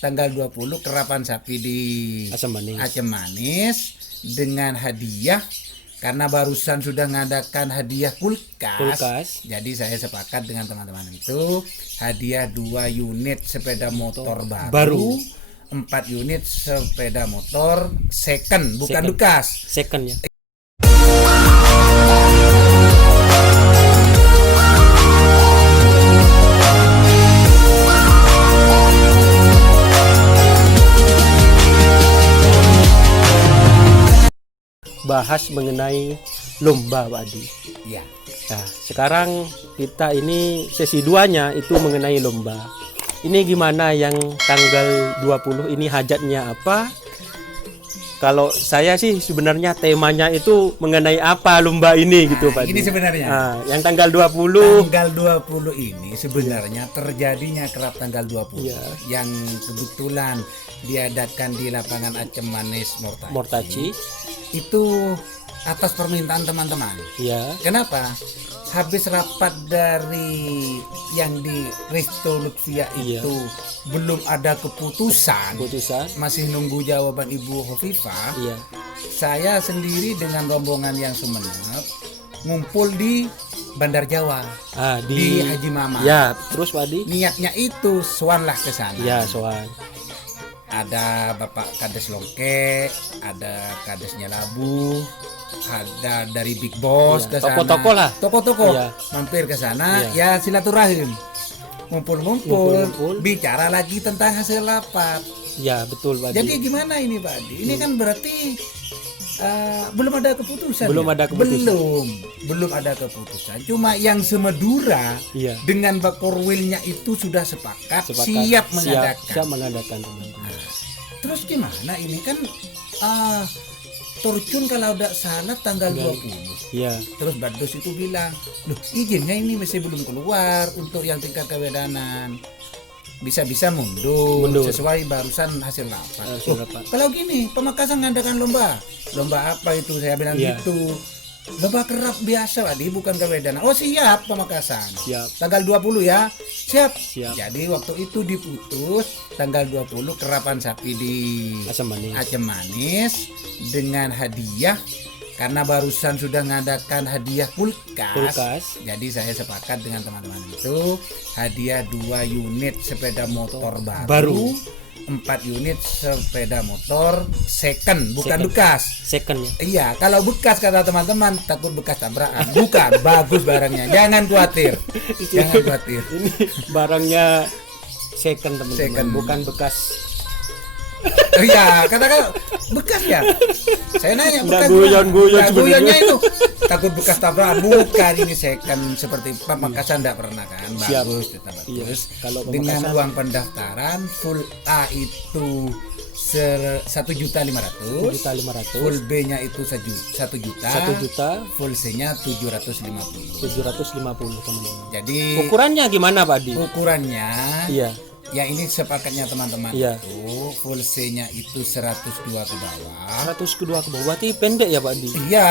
tanggal 20 kerapan sapi di Aceh Manis dengan hadiah. Karena barusan sudah mengadakan hadiah kulkas. Jadi saya sepakat dengan teman-teman itu hadiah 2 unit sepeda motor baru. 4 unit sepeda motor second, bukan bekas. Second ya. Bahas mengenai lomba, Pak Adi. Iya. Nah, sekarang kita ini sesi 2-nya itu mengenai lomba. Ini gimana yang tanggal 20 ini hajatnya apa? Kalau saya sih sebenarnya temanya itu mengenai apa lomba ini gitu, Pak Adi. Ini sebenarnya. Nah, yang tanggal 20 ini sebenarnya terjadinya kerap tanggal 20 yang kebetulan diadakan di lapangan Aceh Manis Mortaci. Itu atas permintaan teman-teman. Ya. Kenapa? Habis rapat dari yang di Resto Lutfia itu belum ada keputusan. Masih nunggu jawaban Ibu Hovifah. Iya. Saya sendiri dengan rombongan yang Sumeneb ngumpul di Bandar Jawa. Di Haji Mama. Ya, terus Pak Adi? Niatnya itu soanlah ke sana. Ya, soan. Ada Bapak Kades Longke, ada Kadesnya Labu, ada dari Big Boss ke sana. Toko-toko lah. Toko-toko mampir ke sana, ya silaturahim. Ngumpul-ngumpul, bicara lagi tentang hasil rapat. Ya, betul Pak Adi. Jadi gimana ini Pak Adi? Ini kan berarti belum ada keputusan. Belum ada keputusan. Cuma yang Semedura dengan Bakorwilnya itu sudah sepakat. Siap mengadakan. Terus gimana ini kan Torcun kalau tidak salah tanggal 20. Iya. Terus Badus itu bilang, "Loh, izinnya ini masih belum keluar untuk yang tingkat kewedanan. Bisa-bisa mundur sesuai barusan hasil rapat." Kalau gini, Pamekasan ngadakan lomba. Lomba apa itu? Saya bilang gitu. Lomba kerap biasa, Adi, bukan kewedanan. Oh, siap Pamekasan. Tanggal 20 ya. Siap. Jadi waktu itu diputus tanggal 20 kerapan sapi di Aceh Manis dengan hadiah. Karena barusan sudah mengadakan hadiah kulkas. Jadi saya sepakat dengan teman-teman itu hadiah 2 unit sepeda motor baru. 4 unit sepeda motor second, bukan bekas. Second ya. Iya, kalau bekas kata teman-teman takut bekas tabrakan. Bukan, bagus barangnya. Jangan khawatir. Ini barangnya second teman-teman, bukan bekas. Iya, katakan bekas ya. Saya nanya bekas. Guyon-guyon itu. Takut bekas tabrakan. Bukan, ini second seperti Pamekasan tidak pernah kan. Bagus, tetap bagus. Kalau dengan uang pendaftaran full A itu 1.500.000. Full B-nya itu 1 juta. Full C-nya 750 teman-teman. Jadi ukurannya gimana Pak Adi? Ukurannya ya ini sepakatnya teman-teman itu full C-nya itu 102 ke bawah. 102 ke bawah berarti pendek ya Pak Adi? Iya,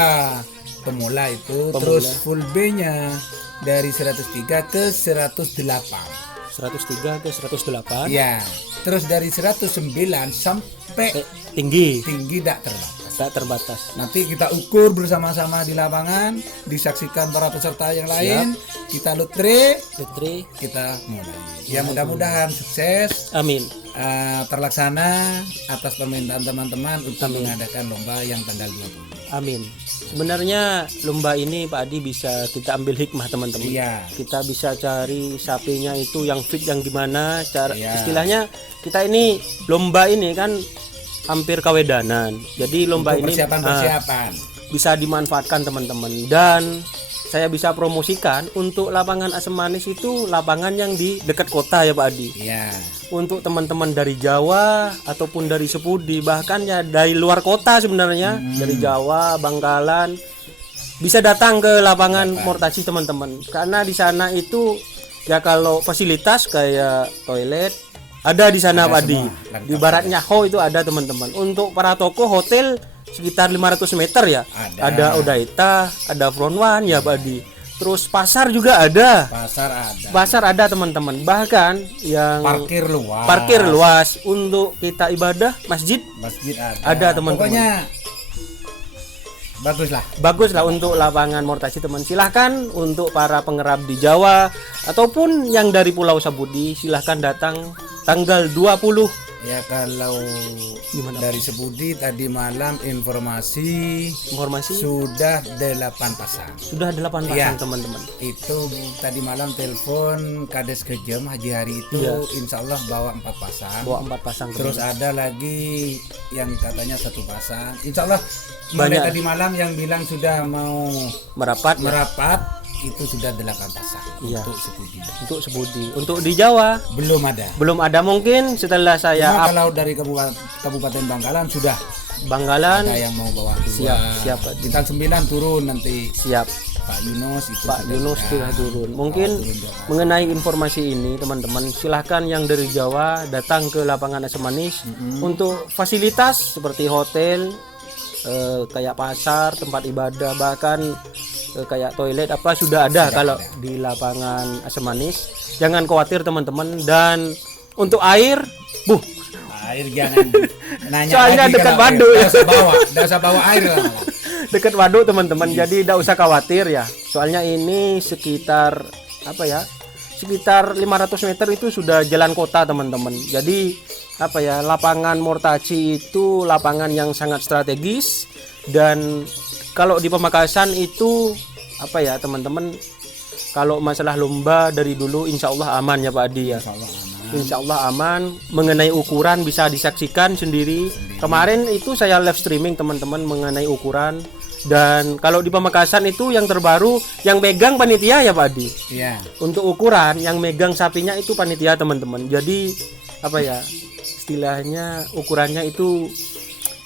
pemula itu. Terus full B-nya dari 103 ke 108. 103 ke 108. Iya. Terus dari 109 sampai tinggi tidak terbatas. Nanti kita ukur bersama-sama di lapangan, disaksikan para peserta yang lain. Kita lotre, kita mulai. Ya mudah-mudahan sukses. Amin. Terlaksana atas permintaan teman-teman untuk mengadakan lomba yang tanggal 20. Amin. Sebenarnya lomba ini Pak Adi bisa kita ambil hikmah teman-teman. Kita bisa cari sapinya itu yang fit yang gimana cara istilahnya kita ini lomba ini kan hampir kawedanan. Jadi lomba untuk ini persiapan bisa dimanfaatkan teman-teman dan saya bisa promosikan untuk lapangan Asem Manis itu lapangan yang di dekat kota ya Pak Adi. Iya. Untuk teman-teman dari Jawa ataupun dari Sepudi bahkan ya dari luar kota sebenarnya dari Jawa, Bangkalan bisa datang ke lapangan Mortaci teman-teman. Karena di sana itu ya kalau fasilitas kayak toilet ada di sana Pak Adi. Di baratnya Ho itu ada teman-teman. Untuk para toko hotel sekitar 500 meter ya. Ada Odaita, ada Front One ya Pak Adi. terus pasar juga ada. Pasar ada. Teman-teman. Bahkan yang parkir luas untuk kita ibadah masjid ada teman-teman. Pokoknya baguslah untuk lapangan Mortaci teman. Silahkan untuk para pengerab di Jawa ataupun yang dari Pulau Sapudi silahkan datang tanggal 20. Ya kalau dari Sepudi tadi malam informasi sudah 8 pasang. Sudah 8 pasang teman-teman. Itu tadi malam telepon Kades Kejem Haji Hari itu insya Allah bawa 4 pasang. Terus ada lagi yang katanya 1 pasang. Insya Allah mulai tadi malam yang bilang sudah mau merapat itu sudah 8 pasang untuk Sepudi. Untuk di Jawa belum ada mungkin setelah saya kalau dari Kabupaten Bangkalan sudah ada yang mau bawa siap bintang 9 turun nanti Pak Yunus sudah turun. Mungkin mengenai informasi ini teman-teman silahkan yang dari Jawa datang ke lapangan Asam Manis untuk fasilitas seperti hotel, kayak pasar, tempat ibadah, bahkan kayak toilet sudah ada kalau di lapangan Asam Manis. Jangan khawatir teman-teman. Dan untuk air jangan nanya soalnya dekat waduk ya. Enggak usah bawa air lah. Dekat waduk teman-teman. Jadi enggak usah khawatir ya. Soalnya ini sekitar sekitar 500 meter itu sudah jalan kota teman-teman. Jadi lapangan Mortaci itu lapangan yang sangat strategis. Dan kalau di Pamekasan itu teman-teman, kalau masalah lomba dari dulu insya Allah aman ya Pak Adi ya. Insya Allah aman. Mengenai ukuran bisa disaksikan sendiri. Kemarin itu saya live streaming teman-teman mengenai ukuran. Dan kalau di Pamekasan itu yang terbaru yang megang panitia ya Pak Adi. Iya. Untuk ukuran yang megang sapinya itu panitia teman-teman. Jadi istilahnya ukurannya itu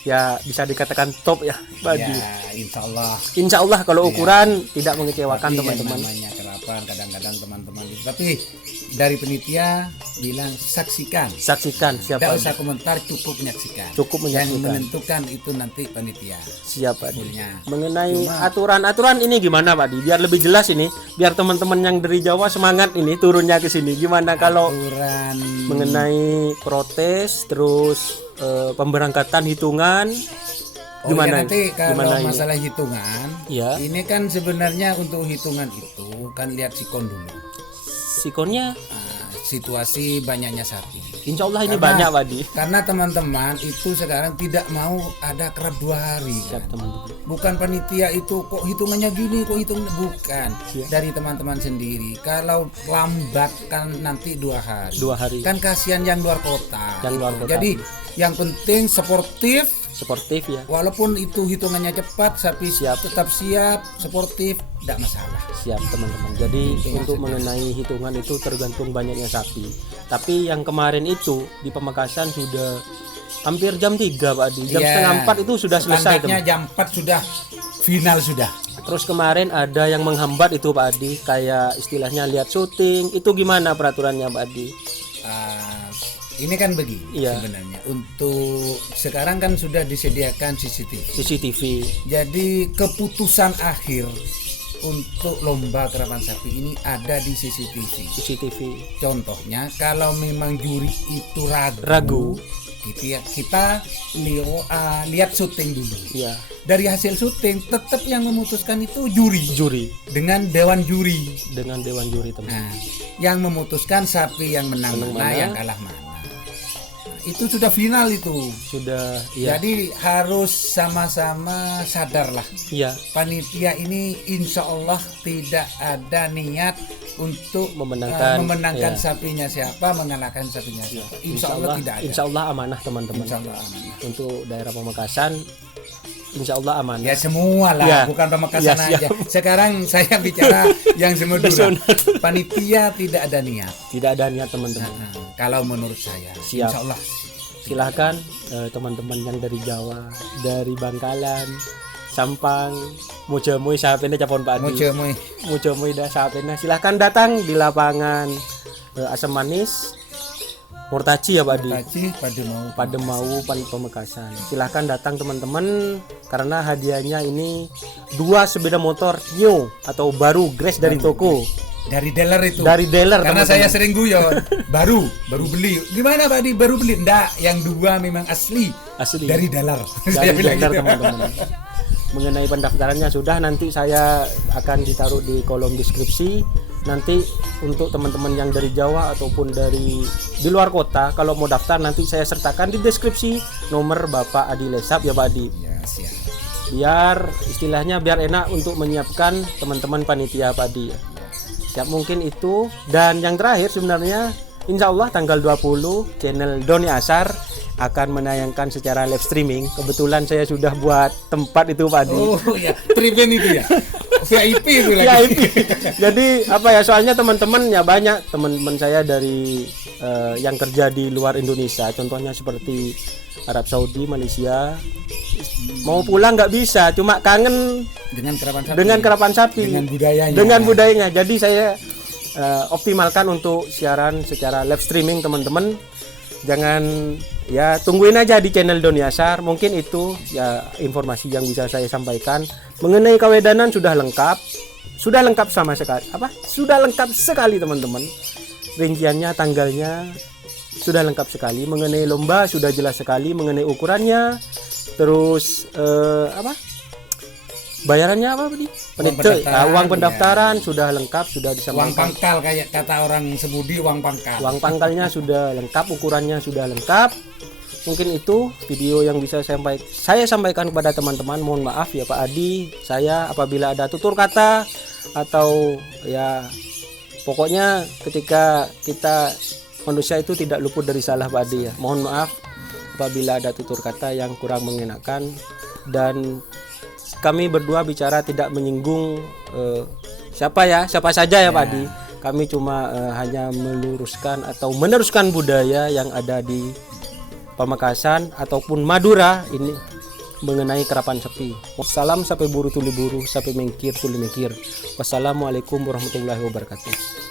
ya bisa dikatakan top ya Pak Adi. Ya, insya Allah kalau ukuran tidak mengecewakan teman-teman. Namanya kerapan kadang-kadang teman-teman itu. Tapi dari penitia bilang saksikan siapa. Tidak usah komentar, cukup menyaksikan. Yang menentukan itu nanti penitia. Siapa nih? Mengenai aturan ini gimana Pak Adi? Biar lebih jelas ini, biar teman-teman yang dari Jawa semangat ini turunnya ke sini. Gimana kalau aturan mengenai protes terus pemberangkatan hitungan gimana? Nanti kalau masalah hitungan, ini kan sebenarnya untuk hitungan itu kan lihat sikon dulu. Sikonnya situasi banyaknya sapi. Insya Allah ini banyak Pak Di. Karena teman-teman itu sekarang tidak mau ada kerap 2 hari. Siap, teman-teman. Bukan panitia itu kok hitungannya gini, kok hitung bukan. Siap. Dari teman-teman sendiri. Kalau lambat kan nanti 2 hari. 2 hari. Kan kasihan yang luar kota. Jadi yang penting sportif ya. Walaupun itu hitungannya cepat, sapi tetap siap, sportif, tidak masalah. Siap teman-teman. Jadi untuk mengenai hitungan itu tergantung banyaknya sapi. Tapi yang kemarin itu di Pamekasan sudah hampir jam 3 Pak Adi. Jam setengah 4 itu sudah selesai. Jam 4 sudah final sudah. Terus kemarin ada yang menghambat itu Pak Adi, kayak istilahnya lihat syuting. Itu gimana peraturannya Pak Adi? Ini kan begini sebenarnya. Untuk sekarang kan sudah disediakan CCTV. Jadi keputusan akhir untuk lomba kerapan sapi ini ada di CCTV. Contohnya kalau memang juri itu ragu gitu ya, kita lihat syuting dulu. Iya. Dari hasil syuting tetap yang memutuskan itu juri dengan dewan juri teman. Nah, yang memutuskan sapi yang menang mana, yang kalah mana. Itu sudah final itu. Sudah. Iya. Jadi harus sama-sama sadarlah. Iya. Panitia ini insya Allah tidak ada niat untuk memenangkan sapinya siapa, mengalahkan sapinya siapa. Insya Allah tidak ada. Insya Allah amanah teman-teman. Insya Allah amanah. Untuk daerah Pamekasan insya Allah aman. Ya semua lah, bukan Pamekasan aja. Sekarang saya bicara yang Semedura. Panitia tidak ada niat. Tidak ada niat teman-teman. Kalau menurut saya, insya Allah. Silahkan teman-teman yang dari Jawa, dari Bangkalan, Sampang, Mojamoy, Sapena, Capon Pak Adi. Mojamoy dah Sapena. Silahkan datang di lapangan Asam Manis. Mortaci ya Pak Adi. Mortaci Pademau Pamekasan. Silahkan datang teman-teman karena hadiahnya ini 2 sepeda motor new atau baru Grace dari toko. Dari dealer itu. Dari dealer Karena teman-teman. saya sering guyon, baru beli. Gimana Pak Di? Baru beli? Enggak, yang 2 memang asli. Dari dealer. Saya Dari bilang dealer gitu. teman-teman. Mengenai pendaftarannya sudah, nanti saya akan ditaruh di kolom deskripsi. Nanti untuk teman-teman yang dari Jawa ataupun dari di luar kota, kalau mau daftar nanti saya sertakan di deskripsi nomor Bapak Adi Lesap ya Pak Adi. Ya, siap. Biar istilahnya biar enak untuk menyiapkan teman-teman panitia Pak Adi. Siap, mungkin itu. Dan yang terakhir sebenarnya insya Allah tanggal 20 channel Doni Asar akan menayangkan secara live streaming. Kebetulan saya sudah buat tempat itu Pak Adi. Oh ya, prevent itu ya. VIP itu lagi. VIP. Jadi apa ya, soalnya teman-teman ya banyak teman-teman saya dari yang kerja di luar Indonesia, contohnya seperti Arab Saudi, Malaysia. Mau pulang nggak bisa, cuma kangen Dengan kerapan sapi, dengan budayanya. Jadi saya optimalkan untuk siaran secara live streaming teman-teman. Jangan, ya tungguin aja di channel Doni Asar. Mungkin itu ya informasi yang bisa saya sampaikan. Mengenai kawedanan sudah lengkap sama sekali. Sudah lengkap sekali teman-teman. Rinciannya, tanggalnya sudah lengkap sekali. Mengenai lomba sudah jelas sekali. Mengenai ukurannya, terus bayarannya apa tadi? Uang pendaftaran sudah lengkap, sudah disampaikan. Uang pangkal kayak kata orang Sebudi, uang pangkal. Uang pangkalnya sudah lengkap, ukurannya sudah lengkap. Mungkin itu video yang bisa saya sampaikan kepada teman-teman. Mohon maaf ya Pak Adi, saya apabila ada tutur kata atau ya pokoknya ketika kita manusia itu tidak luput dari salah Pak Adi ya. Mohon maaf apabila ada tutur kata yang kurang mengenakan, dan kami berdua bicara tidak menyinggung siapa saja ya Pak Adi. Kami cuma hanya meluruskan atau meneruskan budaya yang ada di Pamekasan ataupun Madura ini mengenai kerapan sapi. Salam sampai buru tuli buru, sampai mengkir tuli mengkir. Wassalamualaikum warahmatullahi wabarakatuh.